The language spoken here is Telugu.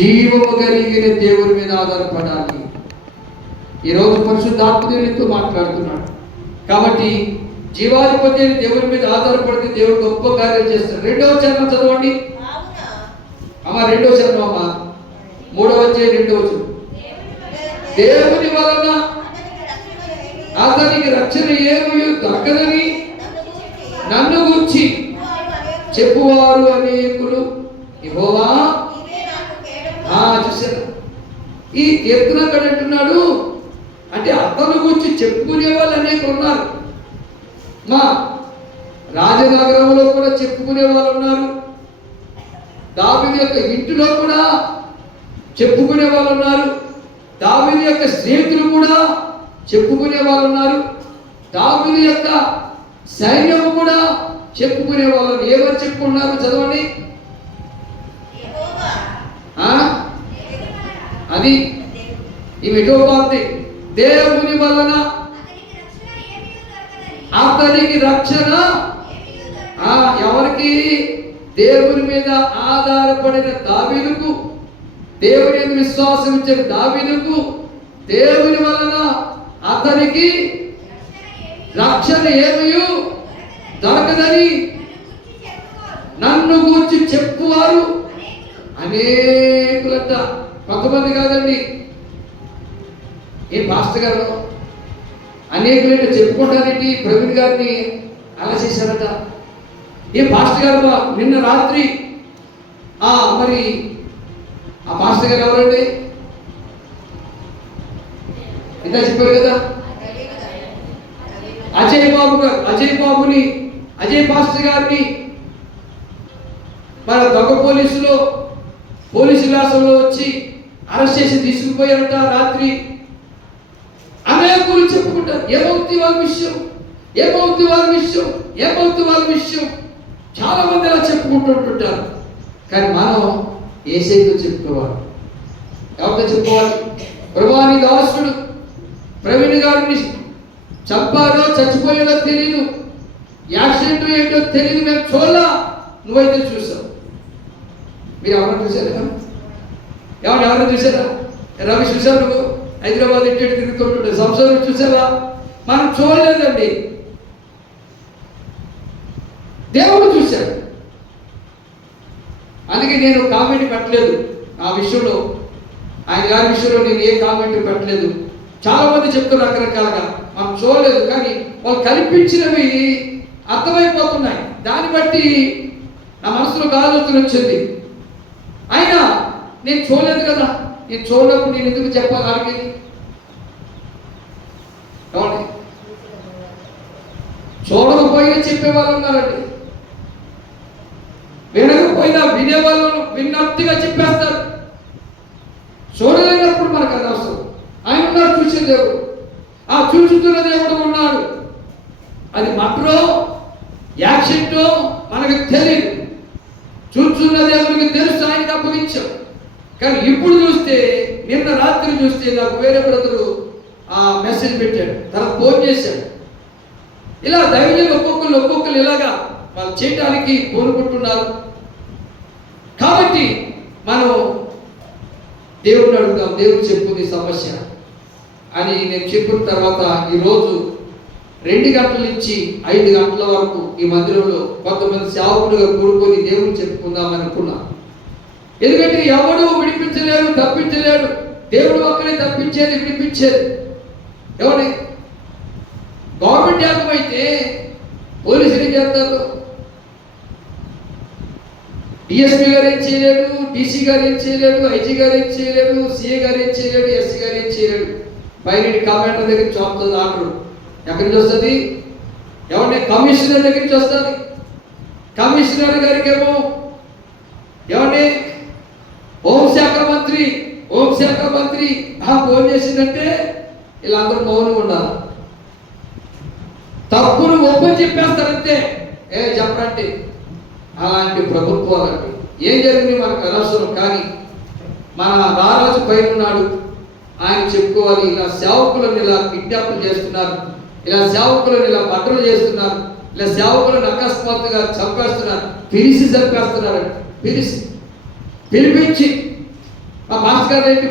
జీవము కలిగిన దేవుని మీద ఆధారపడాలి. ఈరోజు పరిశుద్ధాత్మదేవునితో మాట్లాడుతున్నాడు. కాబట్టి జీవాధిపతి దేవుని మీద ఆధారపడితే దేవుడు గొప్ప కార్యాలు చేస్తాడు. రెండవ చరణం చదవండి. అమ్మ రెండవ చరణం అమ్మ. మూడవ రెండవ దేవుని వలన అతనికి రక్షణ ఏమి ఏమీ దక్కదని నన్ను గూర్చి గుర్చి చెప్పువారు అనేకులు. ఇహోవా యెహోవా నీవే నాకు కేడము. ఆ చూసారు ఈ కీర్తనకాడు అంటున్నాడు. అంటే అతను గురించి చెప్పుకునే వాళ్ళు అనేక ఉన్నారు. మా రాజనగరంలో కూడా చెప్పుకునే వాళ్ళు ఉన్నారు. దావిని యొక్క ఇంటిలో కూడా చెప్పుకునే వాళ్ళు ఉన్నారు. దావిని యొక్క స్నేహితులు కూడా చెప్పుకునే వాళ్ళు ఉన్నారు. దావిని యొక్క సైన్యం కూడా చెప్పుకునే వాళ్ళు ఏమని చెప్పుకున్నారు చదవండి యెహోవా ఆ? అది ఈ ఎటువంటి దేవుని వలన అతనికి రక్షణ. ఆ ఎవరికి? దేవుని మీద ఆధారపడిన దావీదుకు. దేవుని మీద విశ్వాసం ఇచ్చిన దేవుని వలన అతనికి రక్షణ ఏమీ దొరకదని నన్ను గూర్చి చెప్పువారు అనేకులంట. కొంతమంది కాదండి. ఏ పాస్టర్ గారు అనేకమైన చెప్పుకోవడానికి ప్రవీణ్ గారిని అలా చేశారట ఏ పాస్టర్ గారు నిన్న రాత్రి ఆ మరి ఆ పాస్టర్ గారు ఎవరండి? ఇంత చెప్పారు కదా? అజయ్ బాబు గారు అజయ్ బాబుని అజయ్ పాస్టర్ గారిని మన దొంగ పోలీసులు పోలీసు విలాసంలో వచ్చి అరెస్ట్ చేసి తీసుకుపోయారట రాత్రి. అనేకులు చెప్పుకుంటారు ఏమవుతుంది వాళ్ళ విషయం? ఏమవుతుంది వాళ్ళ విషయం? ఏమవుతుంది వాళ్ళ విషయం? చాలా మంది అలా చెప్పుకుంటుంటుంటారు. కానీ మనం ఏసైతో చెప్పుకోవాలి. ఎవరితో చెప్పుకోవాలి? ప్రభాని దాసుడు ప్రవీణ్ గారిని చంపారో చచ్చిపోయాడో తెలియదు యాక్సిడెంట్ ఏంటో తెలియదు మేము చూడలా. నువ్వైతే చూసావు. మీరు ఎవరైనా చూసారా ఎవరు ఎవరైనా చూసారా? రవి చూసావు నువ్వు? హైదరాబాద్ ఇంటి ఇటు తిరుగుతుంటుండే. సంవత్సరం చూసావా? మనం చూడలేదండి. దేవుడు చూశాడు. అందుకే నేను కామెంట్ పెట్టలేదు ఆ విషయంలో. ఆయన గారి విషయంలో నేను ఏ కామెంట్ పెట్టలేదు. చాలా మంది చెప్తారు రకరకాలుగా. మనం చూడలేదు కానీ వాళ్ళు కల్పించినవి అర్థమైపోతున్నాయి. దాన్ని బట్టి నా మనసులో ఒక ఆలోచన వచ్చింది. అయినా నేను చూడలేదు కదా. నేను చూడనప్పుడు నేను ఎందుకు చెప్పాలి అడిగేది ఏమండి? చూడకపోయినా చెప్పేవాళ్ళు ఉన్నారండి. వినకపోయినా వినేవాళ్ళు విన్నట్టుగా చెప్పేస్తారు. చూడలేనప్పుడు మనకు అది అవసరం. ఆయన ఉన్నారు చూసిన దేవుడు. ఆ చూచుతున్న దేవుడు ఉన్నాడు. అది మటరో యాక్సిడెంటో మనకు తెలియదు. చూస్తున్న దేవుడికి తెలుసు ఆయనకి అప్పగించాం. కానీ ఇప్పుడు చూస్తే నిన్న రాత్రి చూస్తే నాకు వేరే బ్రదరు ఆ మెసేజ్ పెట్టాడు. తనకు ఫోన్ చేశాడు. ఇలా దైవజనులు ఒక్కొక్కరు ఒక్కొక్కరు ఇలాగా వాళ్ళు చేయడానికి కోరుకుంటున్నారు కాబట్టి మనం దేవుడిని అడుగుదాం దేవుడు చెప్పుకునే సమస్య అని నేను చెప్పిన తర్వాత ఈరోజు రెండు గంటల నుంచి ఐదు గంటల వరకు ఈ మందిరంలో కొంతమంది సేవకులుగా కూడుకొని దేవుడు చెప్పుకుందాం అనుకున్నాను. ఎందుకంటే ఎవడు విడిపించలేడు తప్పించలేడు. దేవుడు ఒక్కడే తప్పించేది విడిపించేది. ఎవరి? గవర్నమెంట్ యాగం అయితే పోలీసులు ఏం చేస్తారు? డిఎస్పీ గారు ఏం చేయలేడు డీసీ గారు ఏం చేయలేడు ఐజీ గారు ఏం చేయలేడు సిఏ గారు ఏం చేయలేడు ఎస్సీ గారు ఏం చేయలేడు. పైన కమాండర్ దగ్గర నుంచి వస్తుంది ఆర్డర్ ఎక్కడి నుంచి వస్తుంది? ఎవరిని? కమిషనర్ దగ్గర నుంచి వస్తుంది. కమిషనర్ గారికి ఏమో ఎవరిని? హోంశాఖ మంత్రి హోంశాఖ మంత్రి ఆ ఫోన్ చేసిందంటే వీళ్ళందరూ మౌనం ఉండాలి తప్పును ఓపెన్ చెప్పేస్తారంతే. ఏ చెప్పరంటే అలాంటి ప్రభుత్వాలండి ఏం జరిగింది మనకు అనవసరం కానీ మన రారాజు పైన ఉన్నాడు ఆయన చెప్పుకోవాలి ఇలా సేవకులను ఇలా కిడ్నాప్లు చేస్తున్నారు. ఇలా సేవకులను ఇలా మర్డర్లు చేస్తున్నారు. ఇలా సేవకులను అకస్మాత్తుగా చంపేస్తున్నారు. పిలిచి చంపేస్తున్నారు పిలిచి పిలిపించి ఆ భాస్కర్ రెడ్డి